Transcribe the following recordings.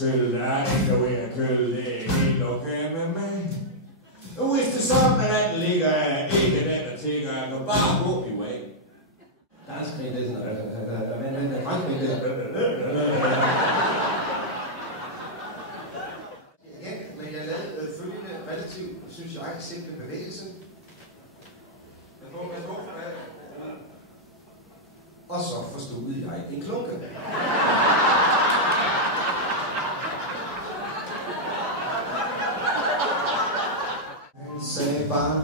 selv, der er ikke ved at køle, det er helt okay med mig. Hvis det sådan, at den ligger, ikke den, der tigger, jeg kan bare gå i way. Danskrig, det er sådan, men frankrig, det er... Ja, men jeg lavede følgende relativt, synes jeg, simple bevægelse. Og så forstod jeg en klunke. Han sagde bare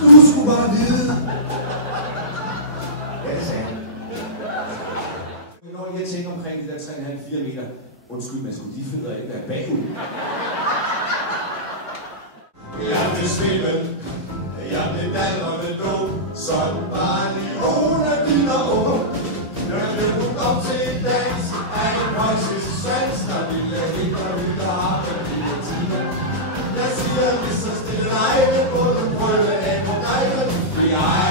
du skulle bare vide. Ja, det sagde han. Når jeg tænker omkring de der 3,5-4 meter, undskyld, men de finder ikke være bagud. Jeg blev svimmel, jeg blev dalrende dog, sådan bare lige under dine unger. Når jeg blev brugt op til en dans, af en højsisk svans, der ville helt og hylde har en lille timer. Jeg siger, hvis så stille dig, det burde prøve af på dig, og du bliver